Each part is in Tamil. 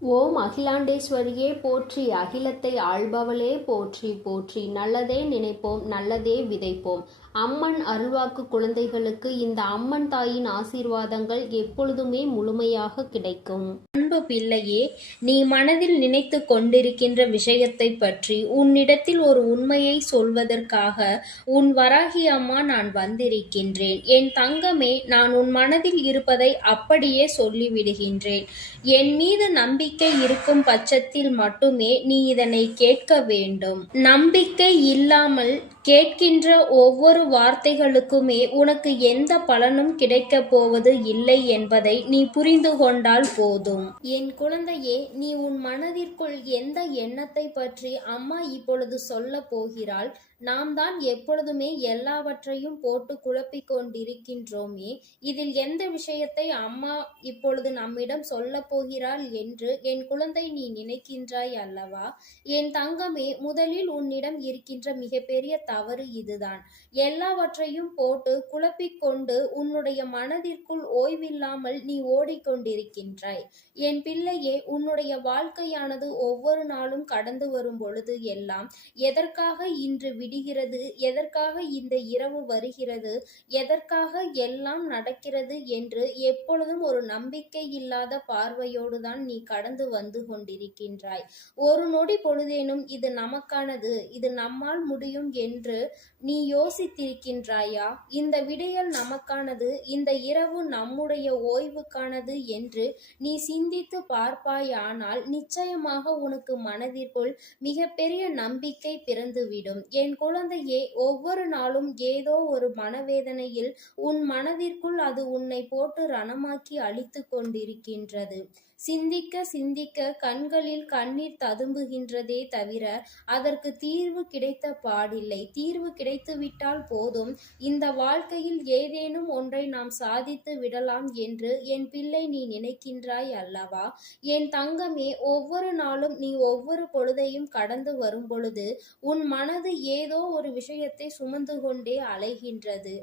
ஓம் அகிலாண்டேஸ்வரியே போற்றி, அகிலத்தை ஆள்பவளே போற்றி போற்றி. நல்லதே நினைப்போம், நல்லதே விதைப்போம். அம்மன் அருள்வாக்கு குழந்தைகளுக்கு இந்த அம்மன் தாயின் ஆசீர்வாதங்கள் எப்பொழுதுமே முழுமையாக கிடைக்கும். அன்பு பிள்ளையே, நீ மனதில் நினைத்து கொண்டிருக்கின்ற விஷயத்தை பற்றி உன்னிடத்தில் ஒரு உண்மையை சொல்வதற்காக உன் வராகி அம்மா நான் வந்திருக்கின்றேன். என் தங்கமே, நான் உன் மனதில் இருப்பதை அப்படியே சொல்லிவிடுகின்றேன். என் மீது நம்பிக்கை இருக்கும் பட்சத்தில் மட்டுமே நீ இதனை கேட்க வேண்டும். நம்பிக்கை இல்லாமல் கேட்கின்ற ஒவ்வொரு வார்த்தைகளுக்குமே உனக்கு எந்த பலனும் கிடைக்கப் போவது இல்லை என்பதை நீ புரிந்து கொண்டால் போதும். என் குழந்தையே, நீ உன் மனதிற்குள் எந்த எண்ணத்தை பற்றி அம்மா இப்பொழுது சொல்ல போகிறாள்? நாம் தான் எப்பொழுதுமே எல்லாவற்றையும் போட்டு குழப்பிக் கொண்டிருக்கின்றோமே. இதில் எந்த விஷயத்தை அம்மா இப்பொழுது நம்மிடம் சொல்ல போகிறாள் என்று என் குழந்தை நீ நினைக்கின்றாய் அல்லவா? என் தங்கமே, முதலில் உன்னிடம் இருக்கின்ற மிகப்பெரிய தவறு இதுதான். எல்லாவற்றையும் போட்டு குழப்பிக் கொண்டு உன்னுடைய மனதிற்குள் ஓய்வில்லாமல் நீ ஓடிக்கொண்டிருக்கின்றாய். என் பிள்ளையே, உன்னுடைய வாழ்க்கையானது ஒவ்வொரு நாளும் கடந்து வரும் பொழுது எல்லாம் எதற்காக இன்று விடுகிறது, எதற்காக இந்த இரவு வருகிறது, எதற்காக எல்லாம் நடக்கிறது என்று எப்பொழுதும் ஒரு நம்பிக்கை இல்லாத பார்வையோடு தான் நீ கடந்து வந்து கொண்டிருக்கின்றாய். ஒரு நொடி பொழுதேனும் இது நமக்கானது, இது நம்மால் முடியும் என்று நீ யோசித்திருக்கின்றாயா? இந்த விடியல் நமக்கானது, இந்த இரவு நம்முடைய ஓய்வுக்கானது என்று நீ சிந்தித்து பார்ப்பாயானால் நிச்சயமாக உனக்கு மனதிற்குள் மிகப்பெரிய நம்பிக்கை பிறந்துவிடும். என் குழந்தையே, ஒவ்வொரு நாளும் ஏதோ ஒரு மனவேதனையில் உன் மனதிற்குள் அது உன்னை போட்டு ரணமாக்கி அழித்து கொண்டிருக்கின்றது. சிந்திக்க சிந்திக்க கண்களில் கண்ணீர் ததும்புகின்றதே தவிர அதற்கு தீர்வு கிடைத்த பாடில்லை. தீர்வு கிடைத்துவிட்டால் போதும், இந்த வாழ்க்கையில் ஏதேனும் ஒன்றை நாம் சாதித்து விடலாம் என்று என் பிள்ளை நீ நினைக்கின்றாய் அல்லவா? என் தங்கமே, ஒவ்வொரு நாளும் நீ ஒவ்வொரு பொழுதையும் கடந்து வரும் பொழுது உன் மனது ஏதோ ஒரு விஷயத்தை சுமந்து கொண்டே அலைகின்றது.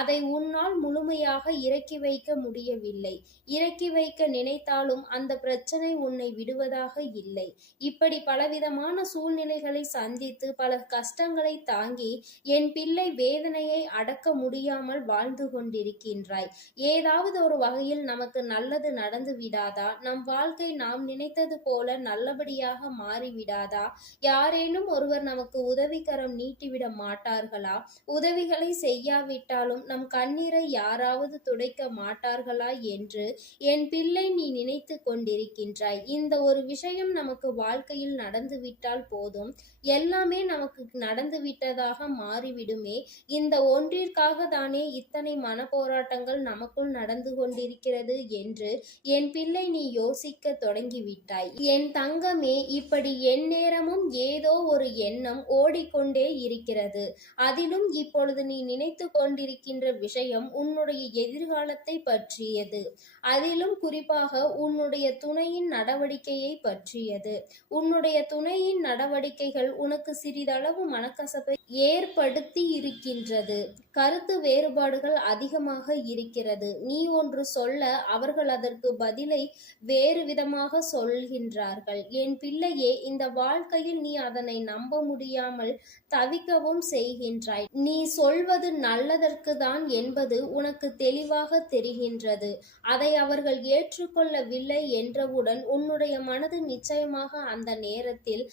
அதை உன்னால் முழுமையாக இறக்கி வைக்க முடியவில்லை. இறக்கி வைக்க நினைத்தாலும் அந்த பிரச்சனை உன்னை விடுவதாக இல்லை. இப்படி பலவிதமான சூழ்நிலைகளை சந்தித்து பல கஷ்டங்களை தாங்கி என் பிள்ளை வேதனையை அடக்க முடியாமல் வாழ்ந்து கொண்டிருக்கின்றாய். ஏதாவது ஒரு வகையில் நமக்கு நல்லது நடந்து விடாதா? நம் வாழ்க்கை நாம் நினைத்தது போல நல்லபடியாக மாறிவிடாதா? யாரேனும் ஒருவர் நமக்கு உதவிக்கரம் நீட்டிவிட மாட்டார்களா? உதவிகளை செய்யாவிட்டாலும் நம் கண்ணீரை யாராவது துடைக்க மாட்டார்களா என்று என் பிள்ளை நீ நினைத்து கொண்டிருக்கின்றாய். இந்த ஒரு விஷயம் நமக்கு வாழ்க்கையில் நடந்துவிட்டால் போதும், எல்லாமே நமக்கு நடந்துவிட்டதாக மாறிவிடுமே. இந்த ஒன்றிற்காக தானே இத்தனை மன போராட்டங்கள் நமக்குள் நடந்து கொண்டிருக்கிறது என்று என் பிள்ளை நீ யோசிக்க தொடங்கிவிட்டாய். என் தங்கமே, இப்படி எந்நேரமும் ஏதோ ஒரு எண்ணம் ஓடிக்கொண்டே இருக்கிறது. அதிலும் இப்பொழுது நீ நினைத்து கொண்டிருக்கின்ற விஷயம் உன்னுடைய எதிர்காலத்தை பற்றியது. அதிலும் குறிப்பாக உன்னுடைய துணையின் நடவடிக்கையை பற்றியது. உன்னுடைய துணையின் நடவடிக்கைகள் உனக்கு சிறிதளவு மனக்கசப்பை ஏற்படுத்தி இருக்கின்றது. கருத்து வேறுபாடுகள் அதிகமாக இருக்கிறது. நீ ஒன்று சொல்ல அவர்கள் அதற்கு பதிலை வேறு விதமாக சொல்கின்றார்கள். என் பிள்ளையே, இந்த வாழ்க்கையில் நீ அதனை நம்ப முடியாமல் தவிக்கவும் செய்கின்றாய். நீ சொல்வது நல்லதற்கு தான் என்பது உனக்கு தெளிவாக தெரிகின்றது. அதை அவர்கள் ஏற்றுக்கொள்ளவில்லை என்றவுடன் உன்னுடைய மனது நிச்சயமாக அந்த நேரத்தில்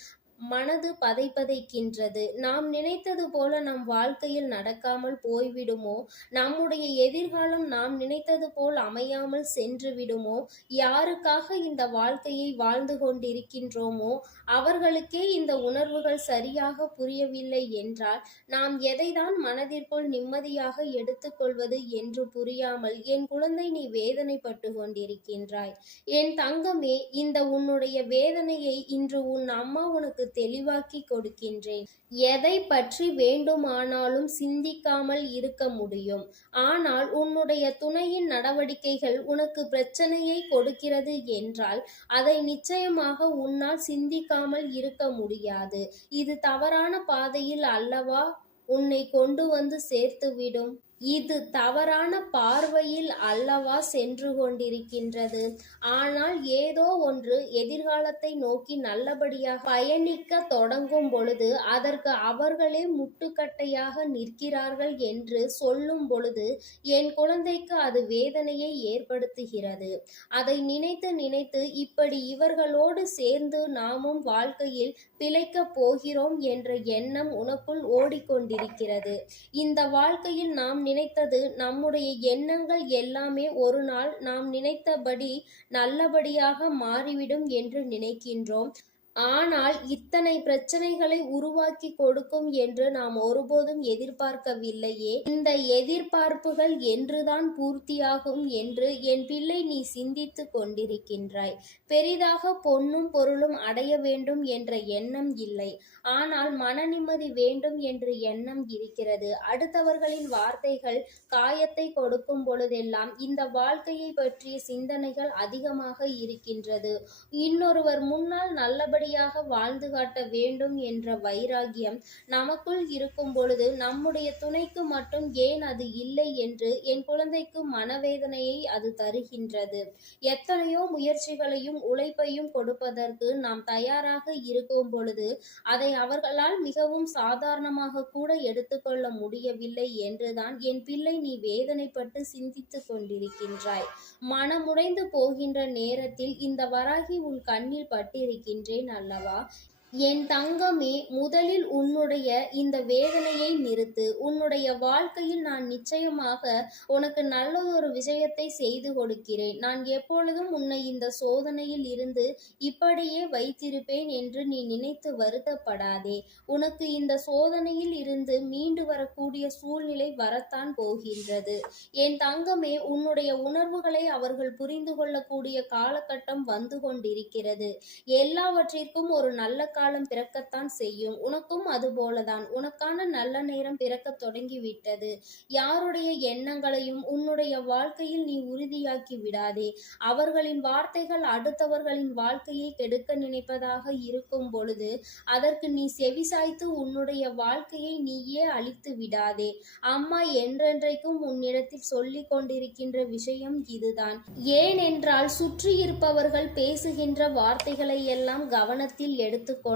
மனது பதைக்கின்றது. நாம் நினைத்தது போல நம் வாழ்க்கையில் நடக்காமல் போய்விடுமோ? நம்முடைய எதிர்காலம் நாம் நினைத்தது போல் அமையாமல் சென்று விடுமோ? யாருக்காக இந்த வாழ்க்கையை வாழ்ந்து கொண்டிருக்கின்றோமோ அவர்களுக்கே இந்த உணர்வுகள் சரியாக புரியவில்லை என்றால் நாம் எதைதான் மனதிற்குள் நிம்மதியாக எடுத்துக்கொள்வது என்று புரியாமல் என் குழந்தை நீ வேதனைப்பட்டு கொண்டிருக்கின்றாய். என் தங்கமே, இந்த உன்னுடைய வேதனையை இன்று உன் அம்மா உனக்கு தெளிவாக்கி கொடுக்கின்றேன். எதை பற்றி வேண்டுமானாலும் சிந்திக்காமல் இருக்க முடியும். ஆனால் உன்னுடைய துணையின் நடவடிக்கைகள் உனக்கு பிரச்சனையை கொடுக்கிறது என்றால் அதை நிச்சயமாக உன்னால் சிந்திக்காமல் இருக்க முடியாது. இது தவறான பாதையில் அல்லவா உன்னை கொண்டு வந்து சேர்த்துவிடும். இது தவறான பார்வையில் அல்லவா சென்று கொண்டிருக்கின்றது. ஆனால் ஏதோ ஒன்று எதிர்காலத்தை நோக்கி நல்லபடியாக பயணிக்க தொடங்கும் பொழுது அதற்கு அவர்களே முட்டுக்கட்டையாக நிற்கிறார்கள் என்று சொல்லும் பொழுது என் குழந்தைக்கு அது வேதனையை ஏற்படுத்துகிறது. அதை நினைத்து நினைத்து இப்படி இவர்களோடு சேர்ந்து நாமும் வாழ்க்கையில் பிழைக்கப் போகிறோம் என்ற எண்ணம் உனக்குள் ஓடிக்கொண்டிருக்கிறது. இந்த வாழ்க்கையில் நாம் நினைத்தது, நம்முடைய எண்ணங்கள் எல்லாமே ஒரு நாள் நாம் நினைத்தபடி நல்லபடியாக மாறிவிடும் என்று நினைக்கின்றோம். ஆனால் இத்தனை பிரச்சனைகளை உருவாக்கி கொடுக்கும் என்று நாம் ஒருபோதும் எதிர்பார்க்கவில்லையே. இந்த எதிர்பார்ப்புகள் என்றுதான் பூர்த்தியாகும் என்று என் பிள்ளை நீ சிந்தித்து கொண்டிருக்கின்றாய். பெரிதாக பொன்னும் பொருளும் அடைய வேண்டும் என்ற எண்ணம் இல்லை. ஆனால் மன நிம்மதி வேண்டும் என்ற எண்ணம் இருக்கிறது. அடுத்தவர்களின் வார்த்தைகள் காயத்தை கொடுக்கும் பொழுதெல்லாம் இந்த வாழ்க்கையை பற்றிய சிந்தனைகள் அதிகமாக இருக்கின்றது. இன்னொருவர் முன்னால் நல்லபடியாக வாழ்ந்து காட்ட வேண்டும் என்ற வைராகியம் நமக்குள் இருக்கும் பொழுது நம்முடைய துணைக்கு மட்டும் ஏன் அது இல்லை என்று என் குழந்தைக்கு மனவேதனையை அது தருகின்றது. எத்தனையோ முயற்சிகளையும் உழைப்பையும் கொடுப்பதற்கு நாம் தயாராக இருக்கும் பொழுது அதை அவர்களால் மிகவும் சாதாரணமாக கூட எடுத்துக்கொள்ள முடியவில்லை என்றுதான் என் பிள்ளை நீ வேதனைப்பட்டு சிந்தித்து கொண்டிருக்கின்றாய். மனமுடைந்து போகின்ற நேரத்தில் இந்த வராகி உன் கண்ணில் பட்டிருக்கின்றேன் அல்லவா? என் தங்கமே, முதலில் உன்னுடைய இந்த வேதனையை நிறுத்து. உன்னுடைய வாழ்க்கையில் நான் நிச்சயமாக உனக்கு நல்லதொரு விஷயத்தை செய்து கொடுக்கிறேன். நான் எப்பொழுதும் உன்னை இந்த சோதனையில் இருந்து இப்படியே வைத்திருப்பேன் என்று நீ நினைத்து வருத்தப்படாதே. உனக்கு இந்த சோதனையில் இருந்து மீண்டு வரக்கூடிய சூழ்நிலை வரத்தான் போகின்றது. என் தங்கமே, உன்னுடைய உணர்வுகளை அவர்கள் புரிந்து கொள்ளக்கூடிய காலகட்டம் வந்து கொண்டிருக்கிறது. எல்லாவற்றிற்கும் ஒரு நல்ல காலம் பிறக்கத்தான் செய்யும். உனக்கும் அதுபோலதான். உனக்கான நல்ல நேரம் பிறக்க தொடங்கிவிட்டது. யாருடைய எண்ணங்களையும் உன்னுடைய வாழ்க்கையில் நீ உறுதியாக்கி விடாதே. அவர்களின் வார்த்தைகள் அடுத்தவர்களின் வாழ்க்கையை கெடுக்க நினைப்பதாக இருக்கும் பொழுது அதற்கு நீ செவிசாய்த்து உன்னுடைய வாழ்க்கையை நீயே அழித்து விடாதே. அம்மா என்றென்றைக்கும் உன்னிடத்தில் சொல்லிக் கொண்டிருக்கின்ற விஷயம் இதுதான். ஏனென்றால் சுற்றி இருப்பவர்கள் பேசுகின்ற வார்த்தைகளை எல்லாம் கவனத்தில் எடுத்துக்கொண்டால்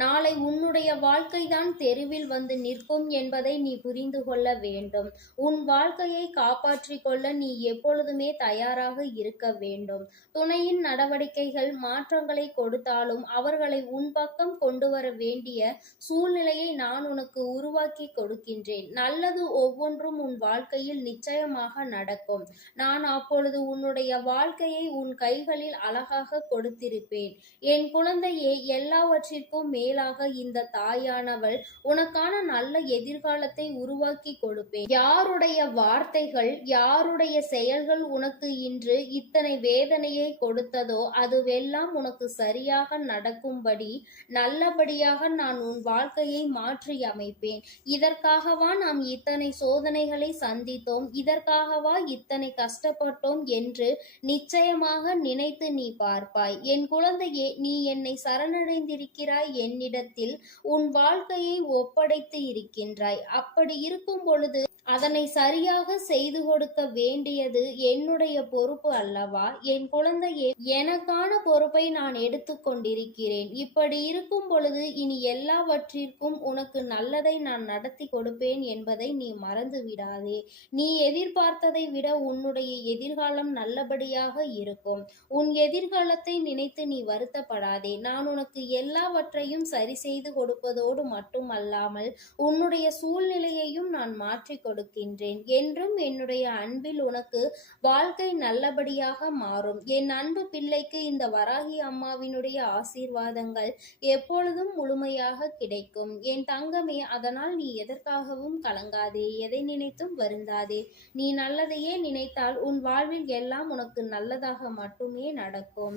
நாளை உன்னுடைய வாழ்க்கைதான் தெருவில் வந்து நிற்கும் என்பதை நீ புரிந்து கொள்ள வேண்டும். உன் வாழ்க்கையை காப்பாற்றிக் கொள்ள நீ எப்பொழுதுமே தயாராக இருக்க வேண்டும். துணையின் நடவடிக்கைகள் மாற்றங்களை கொடுத்தாலும் அவர்களை உன் பக்கம் கொண்டு வர வேண்டிய சூழ்நிலையை நான் உனக்கு உருவாக்கி கொடுக்கின்றேன். நல்லது ஒவ்வொன்றும் உன் வாழ்க்கையில் நிச்சயமாக நடக்கும். நான் அப்பொழுது உன்னுடைய வாழ்க்கையை உன் கைகளில் அழகாக கொடுத்திருப்பேன். என் குழந்தையே, எல்லாவற்றிற்கும் மேலாக இந்த தாயானவள் உனக்கான நல்ல எதிர்காலத்தை உருவாக்கி கொடுப்பேன். யாருடைய வார்த்தைகள், யாருடைய செயல்கள் உனக்கு இன்று இத்தனை வேதனையை கொடுத்ததோ அதுவெல்லாம் உனக்கு சரியாக நடக்கும்படி நல்லபடியாக நான் உன் வாழ்க்கையை மாற்றி அமைப்பேன். இதற்காகவா நாம் இத்தனை சோதனைகளை சந்தித்தோம், இதற்காகவா இத்தனை கஷ்டப்பட்டோம் என்று நிச்சயமாக நினைத்து நீ பார்ப்பாய். என் குழந்தையே, நீ என்னை சரணடைந்திருக்கிறாய். என்னிடத்தில் உன் வாழ்க்கையை ஒப்படைத்து இருக்கின்றாய். அப்படி இருக்கும் பொழுது அதனை சரியாக செய்து கொடுக்க வேண்டியது என்னுடைய பொறுப்பு அல்லவா? என் குழந்தையே, எனக்கான பொறுப்பை நான் எடுத்துக்கொண்டிருக்கிறேன். இப்படி இருக்கும் பொழுது இனி எல்லாவற்றிற்கும் உனக்கு நல்லதை நான் நடத்தி கொடுப்பேன் என்பதை நீ மறந்து விடாதே. நீ எதிர்பார்த்ததை விட உன்னுடைய எதிர்காலம் நல்லபடியாக இருக்கும். உன் எதிர்காலத்தை நினைத்து நீ வருத்தப்படாதே. நான் உனக்கு எல்லாவற்றையும் சரி செய்து கொடுப்பதோடு மட்டுமல்லாமல் உன்னுடைய சூழ்நிலையையும் நான் மாற்றி கொடுக்கின்றேன். என்றும் என்னுடைய அன்பில் உனக்கு வாழ்க்கை நல்லபடியாக மாறும். என் அன்பு பிள்ளைக்கு இந்த வராகி அம்மாவினுடைய ஆசீர்வாதங்கள் எப்பொழுதும் முழுமையாக கிடைக்கும். என் தங்கமே, அதனால் நீ எதற்காகவும் கலங்காதே, எதை நினைத்தும் வருந்தாதே. நீ நல்லதையே நினைத்தால் உன் வாழ்வில் எல்லாம் உனக்கு நல்லதாக மட்டுமே நடக்கும்.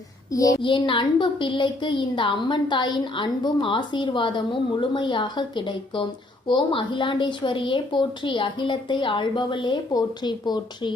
என் அன்பு பிள்ளைக்கு இந்த அம்மன் தாயின் அன்பும் ஆசீர்வாதமும் முழுமையாக கிடைக்கும். ஓம் அகிலாண்டேஸ்வரியே போற்றி, அகிலத்தை ஆள்பவளே போற்றி போற்றி.